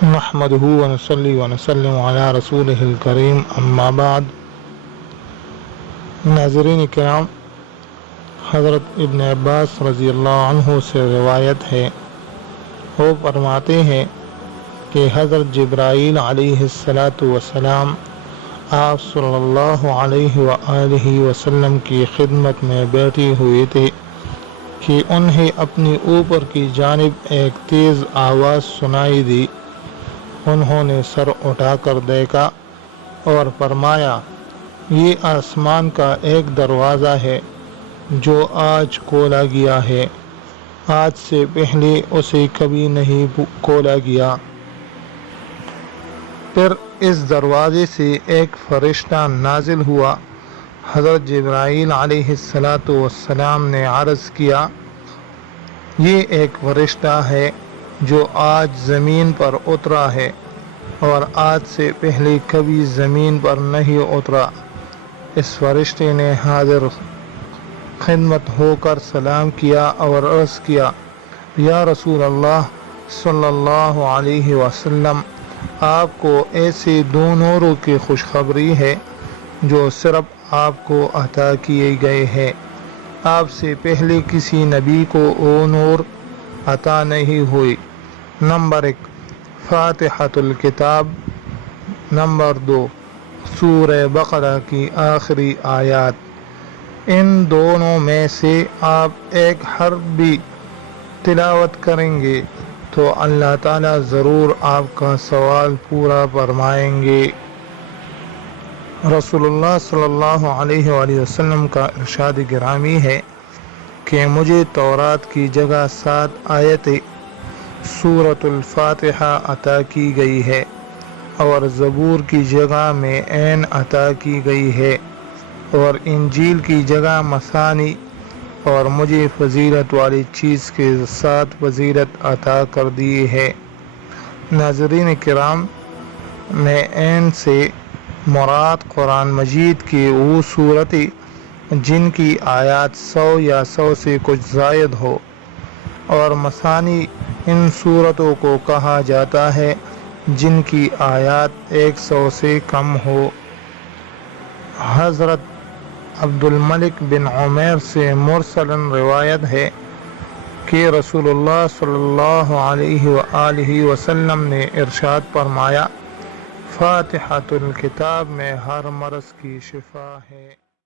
نحمده ونصلي ونسلم على رسوله الکریم اما بعد۔ ناظرین کرام، حضرت ابن عباس رضی اللہ عنہ سے روایت ہے، وہ فرماتے ہیں کہ حضرت جبرائیل علیہ السلام آپ صلی اللہ علیہ وآلہ وسلم کی خدمت میں بیٹھے ہوئے تھے کہ انہیں اپنی اوپر کی جانب ایک تیز آواز سنائی دی۔ انہوں نے سر اٹھا کر دیکھا اور فرمایا، یہ آسمان کا ایک دروازہ ہے جو آج کھولا گیا ہے، آج سے پہلے اسے کبھی نہیں کھولا گیا۔ پھر اس دروازے سے ایک فرشتہ نازل ہوا۔ حضرت جبرائیل علیہ السلام نے عرض کیا، یہ ایک فرشتہ ہے جو آج زمین پر اترا ہے اور آج سے پہلے کبھی زمین پر نہیں اترا۔ اس فرشتے نے حاضر خدمت ہو کر سلام کیا اور عرض کیا، یا رسول اللہ صلی اللہ علیہ وسلم، آپ کو ایسے دو نوروں کی خوشخبری ہے جو صرف آپ کو عطا کیے گئے ہیں۔ آپ سے پہلے کسی نبی کو وہ نور عطا نہیں ہوئی۔ نمبر 1، فاتحۃ الکتاب۔ نمبر 2، سورہ بقرہ کی آخری آیات۔ ان دونوں میں سے آپ ایک حرف بھی تلاوت کریں گے تو اللہ تعالیٰ ضرور آپ کا سوال پورا فرمائیں گے۔ رسول اللہ صلی اللہ علیہ وآلہ وسلم کا ارشاد گرامی ہے کہ مجھے تورات کی جگہ 7 آیتیں سورۃ الفاتحہ عطا کی گئی ہے اور زبور کی جگہ میں عین عطا کی گئی ہے اور انجیل کی جگہ مثانی، اور مجھے فضیلت والی چیز کے ساتھ فضیلت عطا کر دی ہے۔ ناظرین کرام، میں عین سے مراد قرآن مجید کی وہ صورتیں جن کی آیات 100 یا 100 سے کچھ زائد ہو، اور مثانی ان صورتوں کو کہا جاتا ہے جن کی آیات 100 سے کم ہو۔ حضرت عبد الملک بن عمیر سے مرسلاً روایت ہے کہ رسول اللہ صلی اللہ علیہ وآلہ وسلم نے ارشاد فرمایا، فاتحۃ الکتاب میں ہر مرض کی شفا ہے۔